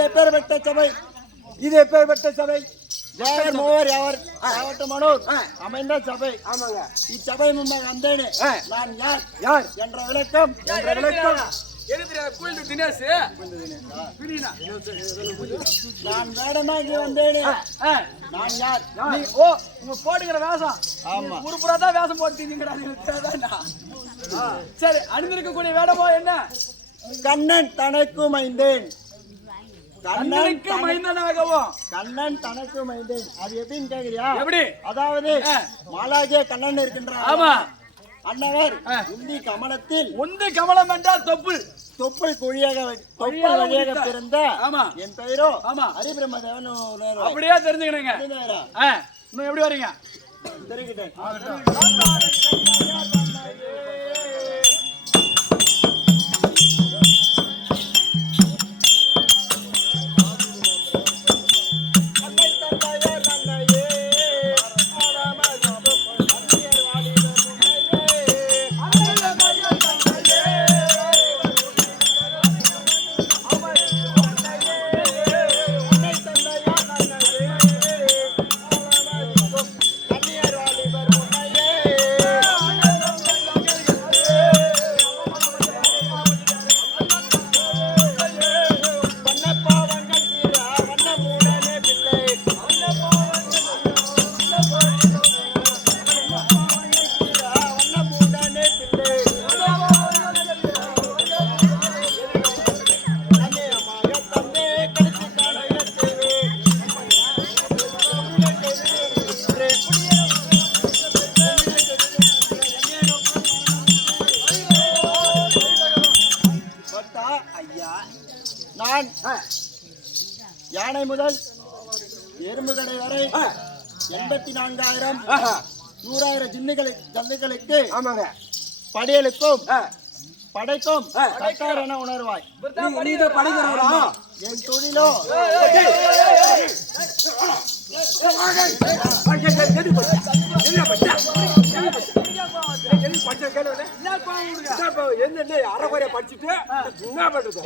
எப்பேற்பட்ட சபை? இது எப்பேற்பட்ட சபை? தேவர் மூவர் யாவர்? யாவட்ட மனோர் ஆ. அமைந்த சபை. ஆமாங்க. இச்சபை முன்பாக வந்தேனே. நான் யார்? யார்? என்ற விளக்கம் என்ற விளக்கம். நான் வேடமாகி வந்தேனே. ஆ, நான் யார்? நீ ஓ உங்க போட்டுக்கிற வேஷம். ஆமா. ஒரு புறா தான் வேஷம் போட்டுங்கிறாங்க சரி அணிந்திருக்கக்கூடிய வேடமோ என்ன? கண்ணன் தனக்கு மைந்தேன் கண்ணன் அண்ணனுக்கு தனக்கு- மைந்தனாகவும் கண்ணன் தனக்கு மைந்தேன் அது எப்படின்னு கேக்குறியா? எப்படி? அதாவது. மாலாகிய கண்ணன் இருக்கின்றார். ஆமா. அன்னவர் ஆ. உந்தி கமலத்தில் உந்து கமலம் என்றால் தொப்புள் தொப்புள் குழியாக தொப்புள் வழியாக. பிறந்த ஆமா. என் பெயரோ? ஆமா. ஹரிபிரம்மதேவன் உணர்வாய். அப்படியே தெரிஞ்சுக்கணுங்க. இன்னும் எப்படி வரீங்க? தெரிவிக்கிட்டேன் ஐயா நான் யானை முதல் எறும்புகடை வரை எண்பத்தி நான்காயிரம் நூறாயிரம் ஜின்னுகளை ஜந்துக்களுக்கு ஆமாங்க படியலுக்கும் படைக்கும். கத்தார் என உணர்வாய் நீ- நீ இதை படிக்கிறவரா என் தொழிலோ அறகுறைய படிச்சுட்டு என்ன பண்றது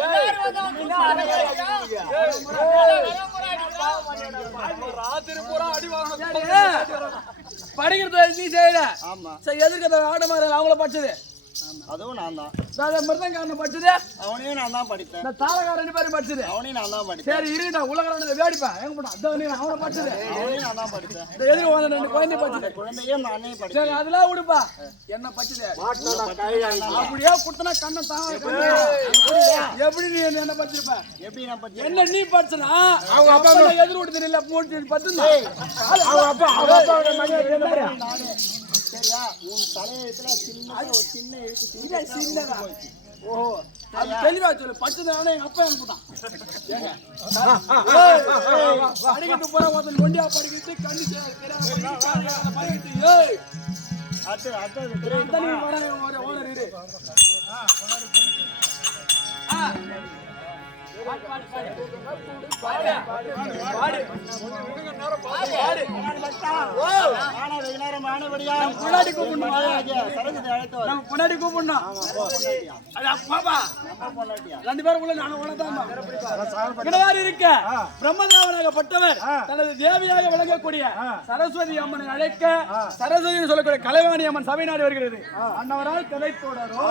படிக்கிறது நீ செய்யல? ஆமா. சரி எதிர்க்க ஆட மாதிரி அவங்கள படிச்சது? அதுவும் நான் தான். நான் மிருதங்காரன் படிச்சது. அவனையும் நான் தான் படித்தேன். இந்த தாளக்காரன் ரெண்டு பேரும் படிச்சது? அவனையும் நான் தான் படித்தேன். சரி இருக்கட்டும் உலகம் வேடிப்பேன். எங்க போட்டான் அதான் நீ அவனை படிச்சது. அவனையும் நான் தான் படித்தேன். இந்த எதிர்க்க வந்த ரெண்டு குழந்தை படிச்சது. குழந்தையும் நானே சரி படித்தேன் அதெல்லாம் விடுப்பா. என்ன படிச்சது? அப்படியே குடுத்தனா கண்ணை தான் எப்படி? நீ என்ன படிச்சிருப்ப? எப்படி நான் படித்தேன் என்ன நீ படிச்சனா? அவங்க அப்பா எதிர் விட்டு இல்ல போட்டு பத்து அவங்க அப்பா அவங்க அப்பாவோட சரியா உன் தலையெழுத்துல சின்ன ஒரு சின்ன எழுத்து சின்ன சின்னதா ஓஹோ அது தெளிவா சொல்லு படிச்சதுனால எங்க அப்பா எனக்கு போட்டான் படிக்கிறது போற ஒருத்தன் ஒண்டியா படிக்கிறது கண்ணு தெரியாம படிக்கிறது, காது கேட்காம படிக்கிறது ஏய் அடுத்து அடுத்தது தெரியுமா? அதான் நீ வர ஒரு ஓனர் இரு ஆ. முன்னாடி கூப்பிடணும். நம்ம முன்னாடி கூப்பிடணும் பாப்பா? ரெண்டு பேரும் உள்ள நானும் உனதான் இருக்க பிரம்மதேவனாகப்பட்டவர் தனது தேவியாக விளங்கக்கூடிய சரஸ்வதி அம்மனை அழைக்க சரஸ்வதி சொல்லக்கூடிய கலைவாணி அம்மன் சபை நாடு வருகிறது. அன்னவரால் கதை தொடரும்